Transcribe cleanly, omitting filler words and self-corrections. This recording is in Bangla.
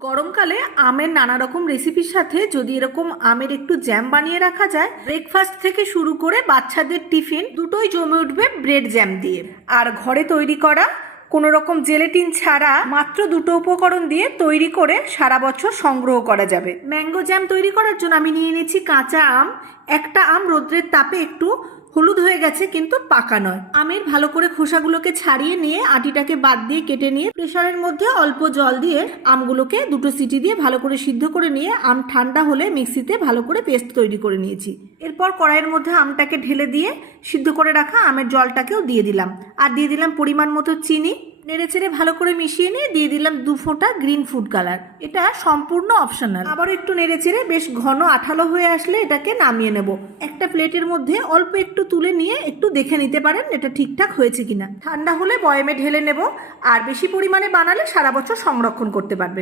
গরমকালে আমের নানা রকম রেসিপির সাথে যদি এরকম আমের একটু জ্যাম বানিয়ে রাখা যায়, ব্রেকফাস্ট থেকে শুরু করে বাচ্চাদের টিফিন দুটোই জমে উঠবে ব্রেড জ্যাম দিয়ে। আর ঘরে তৈরি করা কোনো রকম জেলেটিন ছাড়া মাত্র দুটো উপকরণ দিয়ে তৈরি করে সারা বছর সংগ্রহ করা যাবে। ম্যাঙ্গো জ্যাম তৈরি করার জন্য আমি নিয়ে নিয়েছি কাঁচা আম। একটা আম রোদ্রের তাপে একটু হলুদ হয়ে গেছে কিন্তু পাকা নয়। আমের ভালো করে খোসাগুলোকে ছাড়িয়ে নিয়ে আটিটাকে বাদ দিয়ে কেটে নিয়ে প্রেসারের মধ্যে অল্প জল দিয়ে আমগুলোকে দুটো সিটি দিয়ে ভালো করে সিদ্ধ করে নিয়ে আম ঠান্ডা হলে মিক্সিতে ভালো করে পেস্ট তৈরি করে নিয়েছি। এরপর কড়াইয়ের মধ্যে আমটাকে ঢেলে দিয়ে সিদ্ধ করে রাখা আমের জলটাকেও দিয়ে দিলাম, আর দিয়ে দিলাম পরিমাণ মতো চিনি। নেড়েচেড়ে ভালো করে মিশিয়ে নিয়ে দিয়ে দিলাম 2 ফোঁটা গ্রিন ফুড কালার। এটা সম্পূর্ণ অপশনাল। আবার একটু নেড়েচেড়ে বেশ ঘন আঠালো হয়ে আসলে এটাকে নামিয়ে নেব। একটা প্লেটের মধ্যে অল্প একটু তুলে নিয়ে একটু দেখে নিতে পারেন এটা ঠিকঠাক হয়েছে কিনা। ঠান্ডা হলে বয়ামে ঢেলে নেব, আর বেশি পরিমাণে বানালে সারা বছর সংরক্ষণ করতে পারবেন।